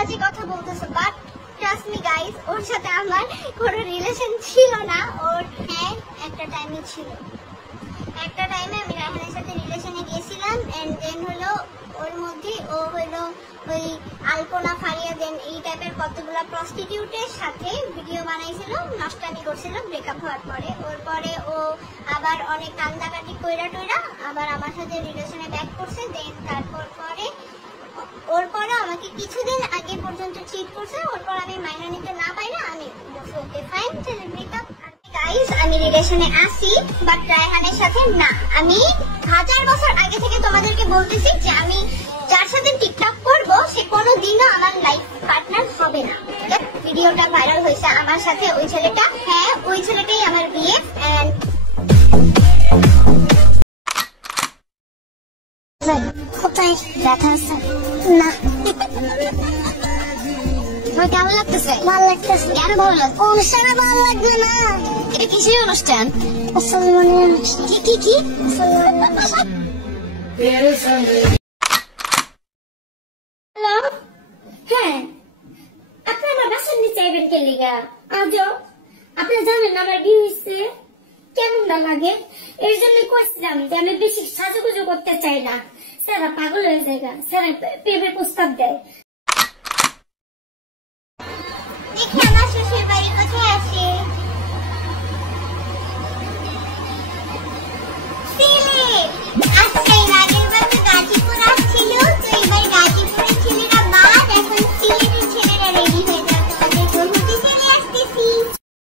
আজকে কথা বলতেছো, বাট ট্রাস্ট মি গাইস, ওর সাথে আমার কোনো রিলেশন ছিল না। ওর হ্যাঁ একটা টাইমে ছিল, একটা টাইমে আমি রায়হানের সাথে রিলেশনে গিয়েছিলাম। এন্ড দেন হলো ওর মধ্যে ও হলো ওই আলপনা ফারিয়া দেন এই টাইপের কতগুলা প্রস্টিটিউটের সাথে ভিডিও বানাইছিল, নষ্টামি করছিল ব্রেকআপ হওয়ার পরে। ওর পরে ও আবার অনেক কান্দাকাটি কইরা টইরা আবার আমার সাথে রিলেশনে ব্যাক করছে। দেন তারপর পরে ওর পরে আমাকে কিছুদিন আগে পর্যন্ত চিট করছে। ওর পর আমি মাইনা নিতে না পাই না, আমি ওকে ফাইন চলে ব্রেকআপ। গাইস আমি রিলেশনে আছি বাট রায়হানের সাথে না। আমি 1000 বছর আগে থেকে তোমাদেরকে বলতেছি যে আমি যার সাথে টিকটক করব সে কোনোদিনও আমার লাইফ পার্টনার হবে না। ভিডিওটা ভাইরাল হয়েছে আমার সাথে ওই ছেলেটা, হ্যাঁ ওই ছেলেটাই আমার বিয়ে। এন্ড কোথায় ব্যথা আছে না? কেমন লাগতেছে? ভালো লাগতেছে। কেন ভালো লাগছে? অনুষ্ঠানে ভালো লাগবে না। এটা কিসের অনুষ্ঠান? মুসলমানের অনুষ্ঠান। কি কি হ্যালো, হ্যাঁ আপনি আমার বাসার নিচে আইবেন কে লিগা? আজও আপনি জানেন আমার বিয়ে হয়েছে, কেমন না লাগে? এই জন্য কইছিলাম যে আমি বেশি সাজুগুজু করতে চাই না। স্যারা পাগল হয়ে যায়, স্যারা প্রেমের প্রস্তাব দেয়। দেখি আমার শ্বশুর বাড়ি কোথায় আছে।